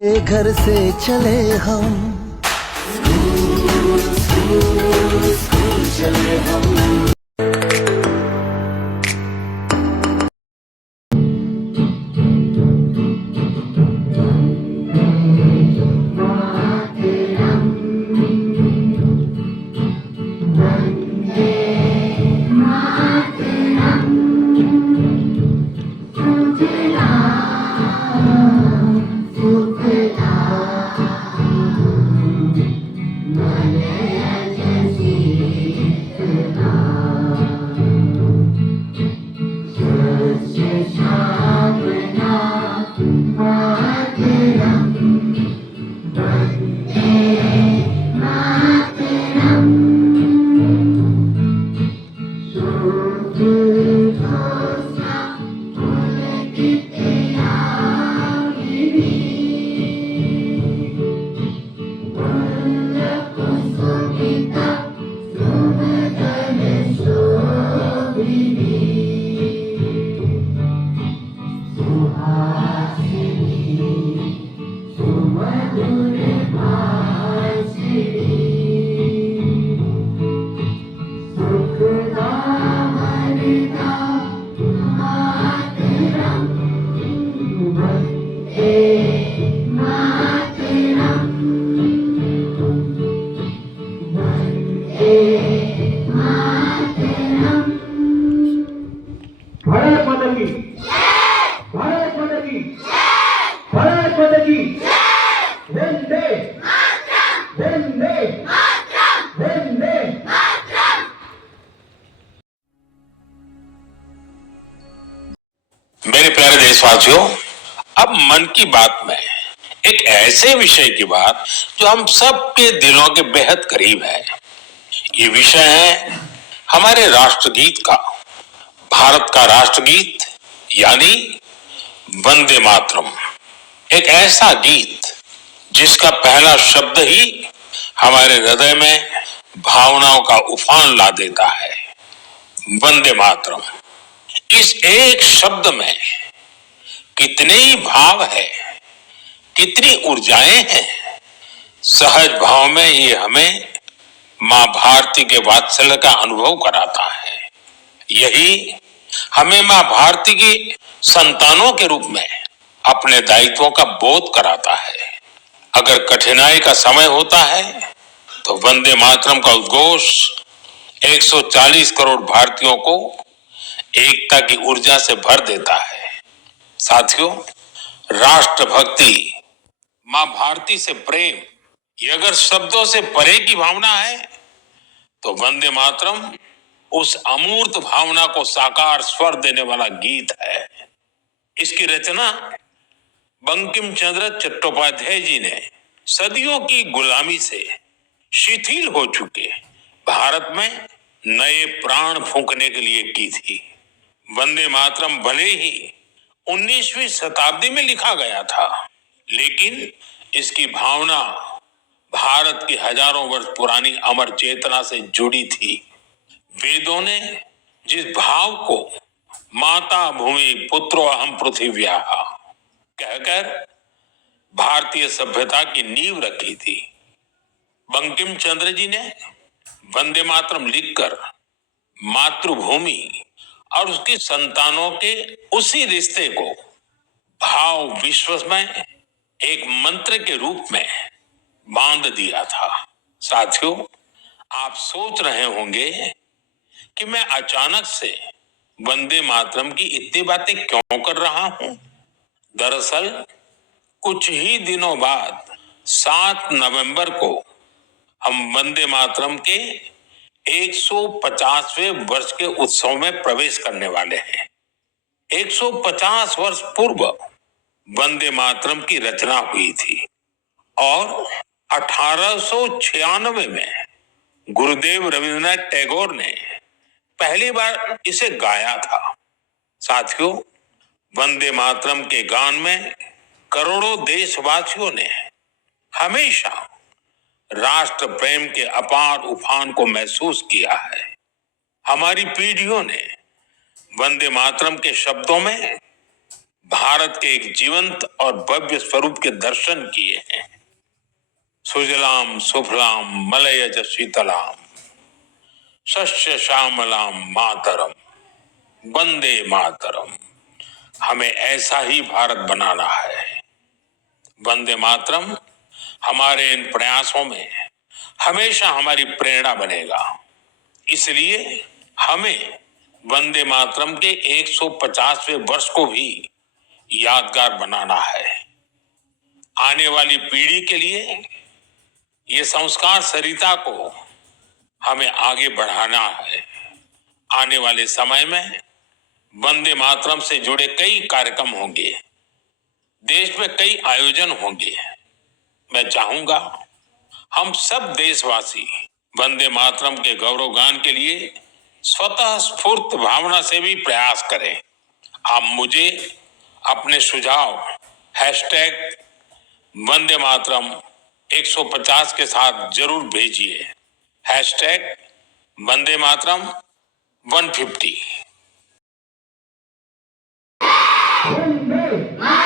घर से चले हम, स्कूल चले हम। भारत माता की भारत माता की भारत माता की वंदे वंदे वंदे। मेरे प्यारे देशवासियों, अब मन की बात में एक ऐसे विषय की बात जो हम सबके दिलों के बेहद करीब है। ये विषय है हमारे राष्ट्रगीत का, भारत का राष्ट्रगीत यानी वंदे मातरम। एक ऐसा गीत जिसका पहला शब्द ही हमारे हृदय में भावनाओं का उफान ला देता है। वंदे मातरम, इस एक शब्द में कितने ही भाव है, कितनी ऊर्जाएं हैं। सहज भाव में ये हमें मां भारती के वात्सल्य का अनुभव कराता है। यही हमें मां भारती की संतानों के रूप में अपने दायित्वों का बोध कराता है। अगर कठिनाई का समय होता है तो वंदे मातरम का उद्घोष 140 करोड़ भारतीयों को एकता की ऊर्जा से भर देता है। साथियों, राष्ट्रभक्ति, मां भारती से प्रेम, ये अगर शब्दों से परे की भावना है तो वंदे मातरम उस अमूर्त भावना को साकार स्वर देने वाला गीत है। इसकी रचना बंकिम चंद्र चट्टोपाध्याय जी ने सदियों की गुलामी से शिथिल हो चुके भारत में नए प्राण फूंकने के लिए की थी। वंदे मातरम भले ही 19वीं शताब्दी में लिखा गया था, लेकिन इसकी भावना भारत की हजारों वर्ष पुरानी अमर चेतना से जुड़ी थी। वेदों ने जिस भाव को माता भूमि पुत्रो अहम पृथिव्याः कहकर भारतीय सभ्यता की नींव रखी थी, बंकिम चंद्र जी ने वंदे मातरम लिखकर मातृभूमि और उसकी संतानों के उसी रिश्ते को भाव विश्व में एक मंत्र के रूप में बांध दिया था। साथियों, आप सोच रहे होंगे कि मैं अचानक से वंदे मातरम की इतनी बातें क्यों कर रहा हूं। दरअसल कुछ ही दिनों बाद 7 नवंबर को हम वंदे मातरम के 150वें वर्ष के उत्सव में प्रवेश करने वाले हैं। 150 वर्ष पूर्व वंदे मातरम की रचना हुई थी और 1896 में गुरुदेव रविंद्रनाथ टैगोर ने पहली बार इसे गाया था। साथियों, वंदे मातरम के गान में करोड़ों देशवासियों ने हमेशा राष्ट्र प्रेम के अपार उफान को महसूस किया है। हमारी पीढ़ियों ने वंदे मातरम के शब्दों में भारत के एक जीवंत और भव्य स्वरूप के दर्शन किए हैं। सुजलाम सुफलाम मलयज शीतलाम शस्य श्यामलाम मातरम वंदे मातरम। हमें ऐसा ही भारत बनाना है। वंदे मातरम हमारे इन प्रयासों में हमेशा हमारी प्रेरणा बनेगा। इसलिए हमें वंदे मातरम के 150वें वर्ष को भी यादगार बनाना है। आने वाली पीढ़ी के लिए ये संस्कार सरिता को हमें आगे बढ़ाना है। आने वाले समय में वंदे मातरम से जुड़े कई कार्यक्रम होंगे, देश में कई आयोजन होंगे। मैं चाहूंगा हम सब देशवासी वंदे मातरम के गौरवगान के लिए स्वतः स्फूर्त भावना से भी प्रयास करें। आप मुझे अपने सुझाव हैशटैग वंदे मातरम 150 के साथ जरूर भेजिए। हैशटैग वंदे मातरम 150। वंदे